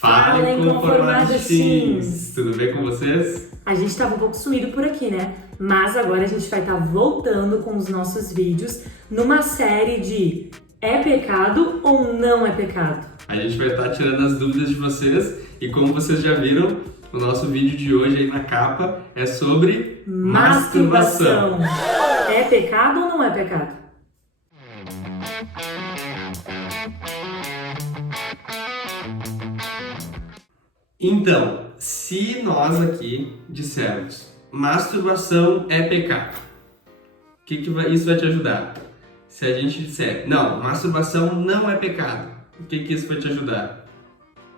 Fala, Inconformados Teens! Tudo bem com vocês? A gente estava um pouco sumido por aqui, né? Mas agora a gente vai estar voltando com os nossos vídeos numa série de é pecado ou não é pecado? A gente vai estar tirando as dúvidas de vocês e como vocês já viram, o nosso vídeo de hoje aí na capa é sobre masturbação. É pecado ou não é pecado? Então, se nós aqui dissermos masturbação é pecado, o que isso vai te ajudar? Se a gente disser, não, masturbação não é pecado, o que isso vai te ajudar?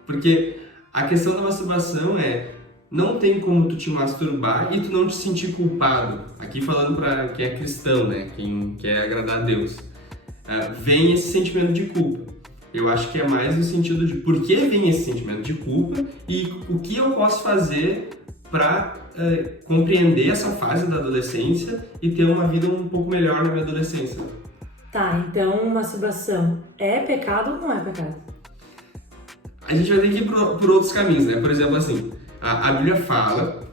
Porque a questão da masturbação é, não tem como tu te masturbar e tu não te sentir culpado. Aqui falando para quem é cristão, né, quem quer agradar a Deus, vem esse sentimento de culpa. Eu acho que é mais no sentido de por que vem esse sentimento de culpa e o que eu posso fazer para compreender essa fase da adolescência e ter uma vida um pouco melhor na minha adolescência. Tá, então masturbação é pecado ou não é pecado? A gente vai ter que ir por outros caminhos, né? Por exemplo, assim, a Bíblia fala,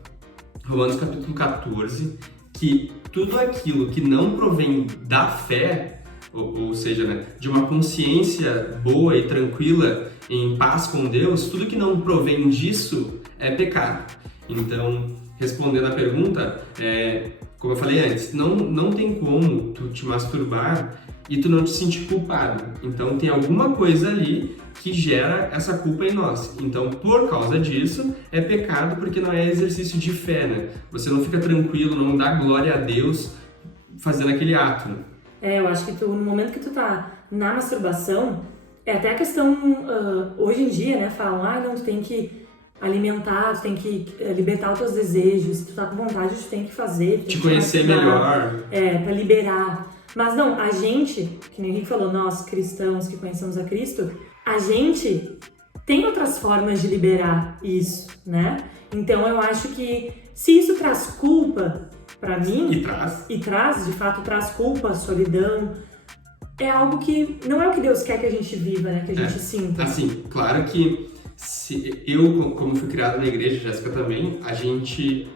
Romanos capítulo 14, que tudo aquilo que não provém da fé, ou seja, né, de uma consciência boa e tranquila, em paz com Deus, tudo que não provém disso é pecado. Então, respondendo à pergunta, como eu falei antes, não tem como tu te masturbar e tu não te sentir culpado. Então, tem alguma coisa ali que gera essa culpa em nós. Então, por causa disso, é pecado porque não é exercício de fé, né? Você não fica tranquilo, não dá glória a Deus fazendo aquele ato, né? Eu acho que no momento que tu tá na masturbação, é até a questão, hoje em dia, né, falam, não, tu tem que alimentar, tu tem que libertar os teus desejos, se tu tá com vontade, tu tem que fazer. Te conhecer melhor. Pra liberar. Mas não, a gente, que nem o Henrique falou, nós cristãos que conhecemos a Cristo, a gente tem outras formas de liberar isso, né? Então eu acho que se isso traz culpa pra mim, e traz, de fato, traz culpa, solidão, é algo que não é o que Deus quer que a gente viva, né? Que a gente sinta. Assim, claro que eu, como fui criado na igreja, Jéssica também, a gente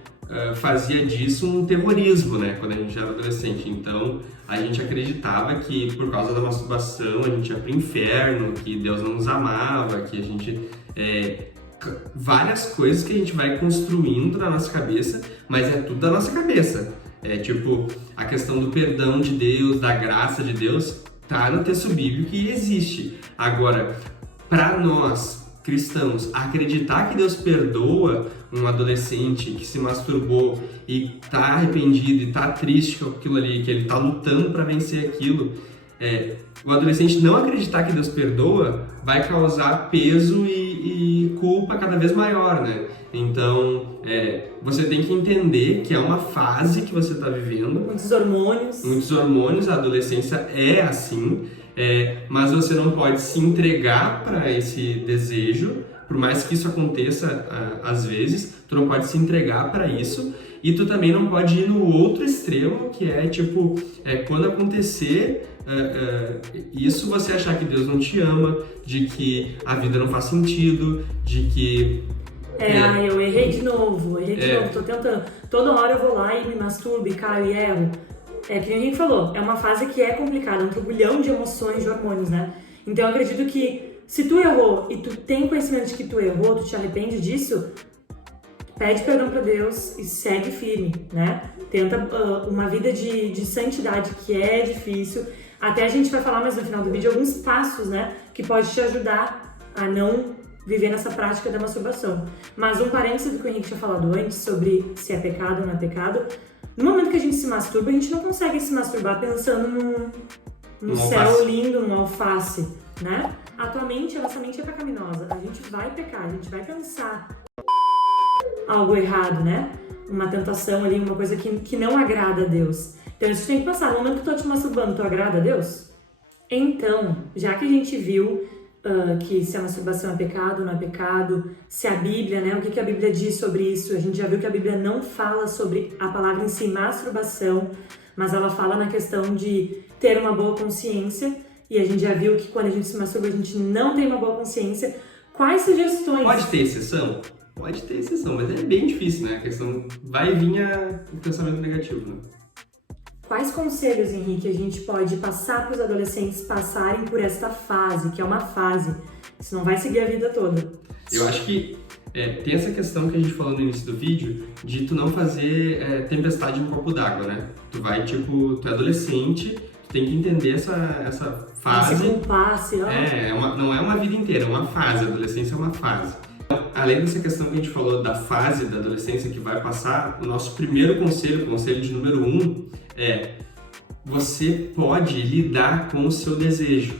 fazia disso um terrorismo, né? Quando a gente era adolescente. Então, a gente acreditava que por causa da masturbação a gente ia pro inferno, que Deus não nos amava, que a gente... várias coisas que a gente vai construindo na nossa cabeça, mas é tudo da nossa cabeça. É tipo, a questão do perdão de Deus, da graça de Deus, tá no texto bíblico e existe. Agora, para nós, cristãos, acreditar que Deus perdoa um adolescente que se masturbou e tá arrependido e tá triste com aquilo ali, que ele tá lutando para vencer aquilo, o adolescente não acreditar que Deus perdoa vai causar peso e culpa cada vez maior, né? Então, você tem que entender que é uma fase que você está vivendo. Muitos hormônios, a adolescência é assim, mas você não pode se entregar para esse desejo, por mais que isso aconteça às vezes, tu não pode se entregar para isso. E tu também não pode ir no outro extremo, que é tipo, quando acontecer isso, você achar que Deus não te ama, de que a vida não faz sentido, de que... eu errei de novo, tô tentando. Toda hora eu vou lá e me masturbo e caio e erro. Que nem a gente falou, é uma fase que é complicada, um turbilhão de emoções, de hormônios, né? Então eu acredito que se tu errou e tu tem conhecimento de que tu errou, tu te arrepende disso, pede perdão para Deus e segue firme, né? Tenta uma vida de santidade, que é difícil. Até a gente vai falar mais no final do vídeo alguns passos, né? Que pode te ajudar a não viver nessa prática da masturbação. Mas um parênteses do que o Henrique tinha falado antes sobre se é pecado ou não é pecado. No momento que a gente se masturba, a gente não consegue se masturbar pensando num céu lindo, num alface, né? Atualmente, a nossa mente é pecaminosa. A gente vai pecar, a gente vai pensar algo errado, né? Uma tentação ali, uma coisa que não agrada a Deus. Então, a gente tem que pensar, no momento que eu tô te masturbando, tu agrada a Deus? Então, já que a gente viu que se a masturbação é pecado, não é pecado, se a Bíblia, né? O que a Bíblia diz sobre isso? A gente já viu que a Bíblia não fala sobre a palavra em si, masturbação, mas ela fala na questão de ter uma boa consciência, e a gente já viu que quando a gente se masturba, a gente não tem uma boa consciência. Quais sugestões? Pode ter exceção? Pode ter exceção, mas é bem difícil, né? A questão vai vir o pensamento negativo, né? Quais conselhos, Henrique, a gente pode passar para os adolescentes passarem por esta fase, que é uma fase, isso não vai seguir a vida toda? Eu acho que tem essa questão que a gente falou no início do vídeo, de tu não fazer tempestade em um copo d'água, né? Tu é adolescente, tu tem que entender essa fase. Se culpasse, não é uma vida inteira, é uma fase, a adolescência é uma fase. Além dessa questão que a gente falou da fase da adolescência que vai passar, o nosso primeiro conselho, o conselho de número 1, é: você pode lidar com o seu desejo.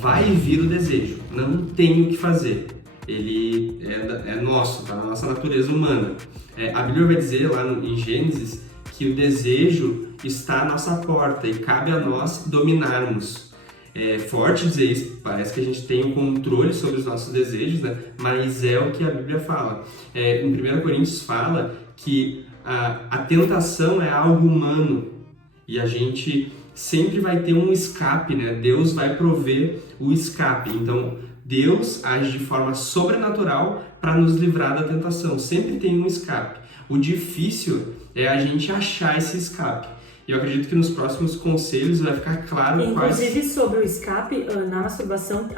Vai vir o desejo, não tem o que fazer. Ele é nosso, tá na nossa natureza humana. A Bíblia vai dizer lá em Gênesis que o desejo está à nossa porta e cabe a nós dominarmos. É forte dizer isso, parece que a gente tem um controle sobre os nossos desejos, né? Mas é o que a Bíblia fala. Em 1 Coríntios fala que a tentação é algo humano e a gente sempre vai ter um escape, né? Deus vai prover o escape. Então, Deus age de forma sobrenatural para nos livrar da tentação. Sempre tem um escape. O difícil é a gente achar esse escape. E eu acredito que nos próximos conselhos vai ficar claro Inclusive, sobre o escape, na masturbação,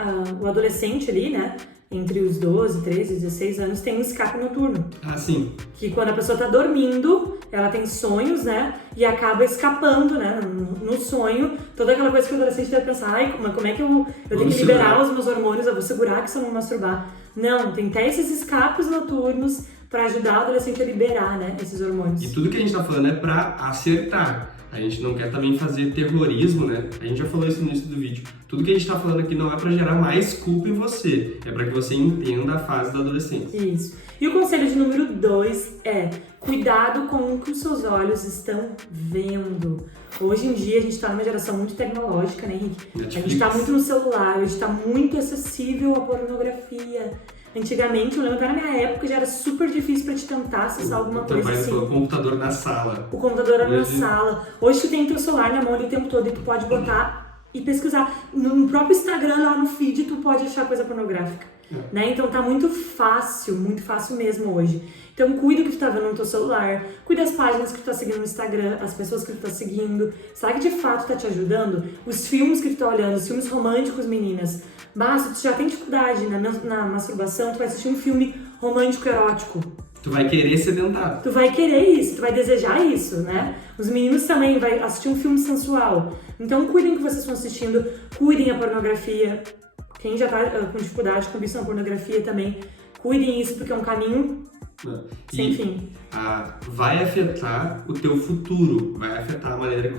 o adolescente ali, né? Entre os 12, 13 e 16 anos, tem um escape noturno. Ah, sim. Que quando a pessoa tá dormindo, ela tem sonhos, né? E acaba escapando, né? No sonho, toda aquela coisa que o adolescente deve pensar: ai, como é que eu tenho que liberar os meus hormônios, eu vou segurar que se eu não masturbar. Não, tem até esses escapes noturnos para ajudar o adolescente a liberar, né? Esses hormônios. E tudo que a gente tá falando é pra acertar. A gente não quer também fazer terrorismo, né? A gente já falou isso no início do vídeo. Tudo que a gente tá falando aqui não é pra gerar mais culpa em você. É pra que você entenda a fase da adolescência. Isso. E o conselho de número 2 é: cuidado com o que os seus olhos estão vendo. Hoje em dia a gente tá numa geração muito tecnológica, né, Henrique? Netflix. A gente tá muito no celular, a gente tá muito acessível à pornografia. Antigamente, eu lembro que na minha época já era super difícil pra te tentar acessar alguma coisa assim. O computador na sala. O computador era na sala. Hoje tu tem teu celular na mão ali o tempo todo e tu pode botar e pesquisar. No próprio Instagram, lá no feed, tu pode achar coisa pornográfica. Né? Então tá muito fácil mesmo hoje. Então cuida do que tu tá vendo no teu celular, cuida das páginas que tu tá seguindo no Instagram, as pessoas que tu tá seguindo. Será que de fato tá te ajudando? Os filmes que tu tá olhando, os filmes românticos, meninas. Basta, tu já tem dificuldade na masturbação, tu vai assistir um filme romântico erótico. Tu vai querer ser tentado. Tu vai querer isso, tu vai desejar isso, né? Os meninos também vai assistir um filme sensual. Então cuidem que vocês estão assistindo, cuidem a pornografia. Quem já tá com dificuldade com vício na pornografia também, cuidem isso, porque é um caminho sem fim. Vai afetar o teu futuro, vai afetar a maneira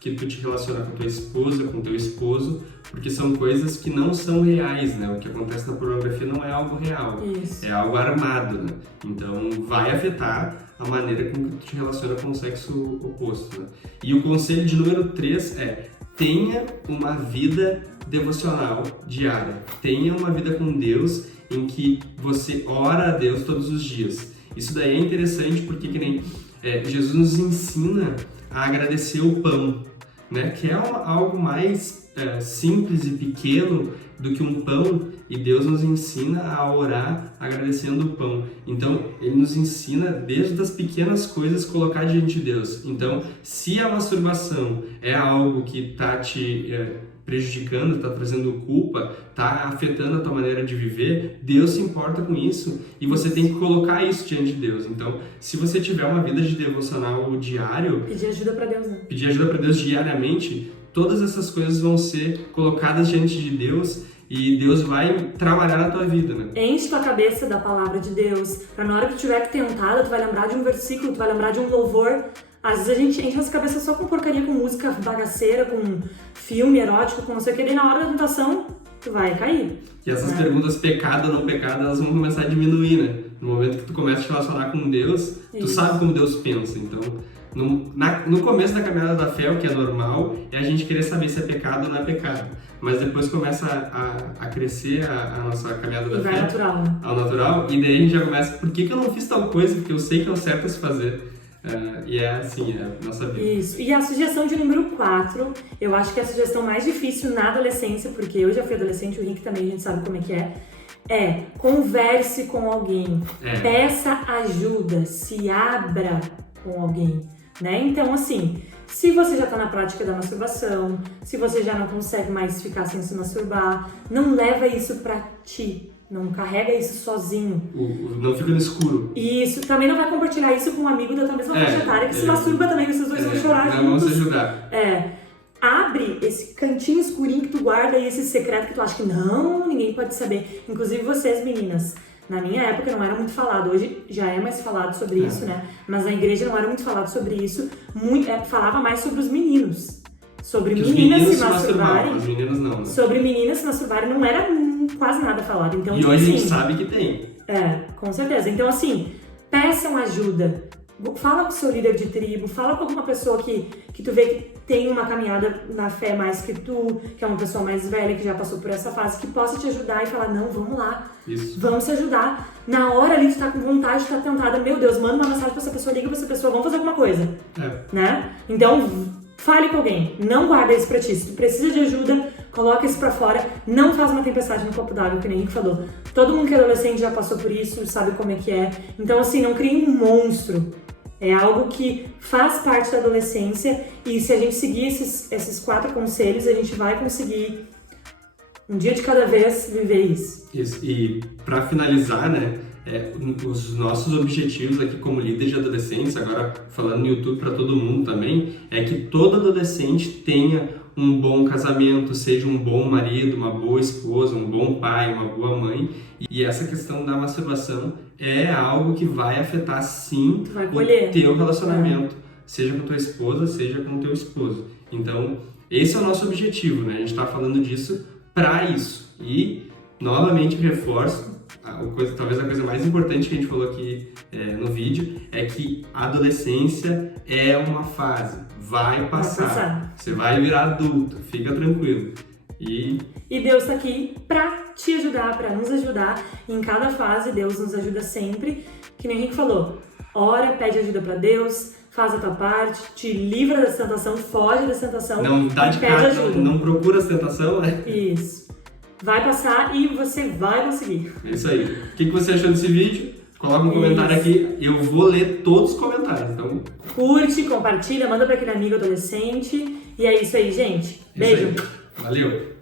que tu te relaciona com tua esposa, com teu esposo, porque são coisas que não são reais, né? O que acontece na pornografia não é algo real, Isso. É algo armado, né? Então vai afetar a maneira com que tu te relaciona com o sexo oposto, né? E o conselho de número 3 é: tenha uma vida devocional diária, tenha uma vida com Deus em que você ora a Deus todos os dias. Isso daí é interessante porque que nem Jesus nos ensina a agradecer o pão, né? Que é algo mais simples e pequeno do que um pão, e Deus nos ensina a orar agradecendo o pão. Então, Ele nos ensina desde as pequenas coisas colocar diante de Deus. Então, se a masturbação é algo que está te prejudicando, está trazendo culpa, está afetando a tua maneira de viver, Deus se importa com isso e você tem que colocar isso diante de Deus. Então, se você tiver uma vida de devocional diário, pedir ajuda para Deus, né? Pedir ajuda para Deus diariamente, todas essas coisas vão ser colocadas diante de Deus e Deus vai trabalhar na tua vida, né? Enche tua cabeça da palavra de Deus, para na hora que tu tiver que tentada, tu vai lembrar de um versículo, tu vai lembrar de um louvor. Às vezes a gente enche nossa cabeça só com porcaria, com música bagaceira, com filme erótico, com não sei o que, e na hora da tentação, tu vai cair. E essas perguntas, pecado ou não pecado, elas vão começar a diminuir, né? No momento que tu começa a te relacionar com Deus, tu sabe como Deus pensa. Então, no começo da caminhada da fé, o que é normal, é a gente querer saber se é pecado ou não é pecado. Mas depois começa a crescer a nossa caminhada da fé. Vai natural, né? Ao natural, e daí a gente já começa, por que eu não fiz tal coisa? Porque eu sei que é o certo a se fazer. E é assim, é a nossa vida. Isso. E a sugestão de número 4, eu acho que é a sugestão mais difícil na adolescência, porque eu já fui adolescente, o Henrique também, a gente sabe como é que é. converse com alguém, peça ajuda, se abra com alguém, né? Então, assim, se você já tá na prática da masturbação, se você já não consegue mais ficar sem se masturbar, não leva isso pra ti. Não carrega isso sozinho. Não fica no escuro. Isso. Também não vai compartilhar isso com um amigo da tua mesma faixa etária que se masturba também, vocês dois vão chorar juntos. Não vão se ajudar. Abre esse cantinho escurinho que tu guarda e esse secreto que tu acha que não, ninguém pode saber. Inclusive vocês, meninas. Na minha época não era muito falado, hoje já é mais falado sobre isso, né? Mas na igreja não era muito falado sobre isso. Falava mais sobre os meninos. Sobre meninas se masturbarem. As meninas não, né? Sobre meninas se masturbarem não era quase nada falado. Então, e tipo, hoje assim, a gente sabe que tem. Com certeza. Então, assim, peçam ajuda. Fala com o seu líder de tribo, fala com alguma pessoa que tu vê que tem uma caminhada na fé mais que tu, que é uma pessoa mais velha, que já passou por essa fase, que possa te ajudar e falar, não, vamos lá, vamos se ajudar. Na hora ali tu tá com vontade, tu tá tentada, meu Deus, manda uma mensagem pra essa pessoa, liga pra essa pessoa, vamos fazer alguma coisa. Né? Então, fale com alguém, não guarda isso pra ti. Se tu precisa de ajuda, coloca isso pra fora, não faz uma tempestade no copo d'água, que nem o Henrique falou. Todo mundo que é adolescente já passou por isso, sabe como é que é. Então, assim, não crie um monstro. É algo que faz parte da adolescência e se a gente seguir esses 4 conselhos, a gente vai conseguir, um dia de cada vez, viver isso. Isso. E para finalizar, né, os nossos objetivos aqui como líderes de adolescentes, agora falando no YouTube para todo mundo também, é que todo adolescente tenha um bom casamento, seja um bom marido, uma boa esposa, um bom pai, uma boa mãe. E essa questão da masturbação é algo que vai afetar sim o teu relacionamento, seja com tua esposa, seja com o teu esposo. Então, esse é o nosso objetivo, né? A gente está falando disso para isso. E, novamente, reforço, talvez a coisa mais importante que a gente falou aqui no vídeo é que a adolescência é uma fase, vai passar. Você vai virar adulto, fica tranquilo. E Deus está aqui para te ajudar, para nos ajudar. Em cada fase, Deus nos ajuda sempre. Que nem o Henrique falou, ora, pede ajuda para Deus, faz a tua parte, te livra da tentação, foge da tentação e pede ajuda. Não procura a tentação, né? Isso. Vai passar e você vai conseguir. É isso aí. O que você achou desse vídeo? Coloca um comentário aqui, eu vou ler todos os comentários. Então, curte, compartilha, manda para aquele amigo adolescente. E é isso aí, gente. Beijo. Valeu.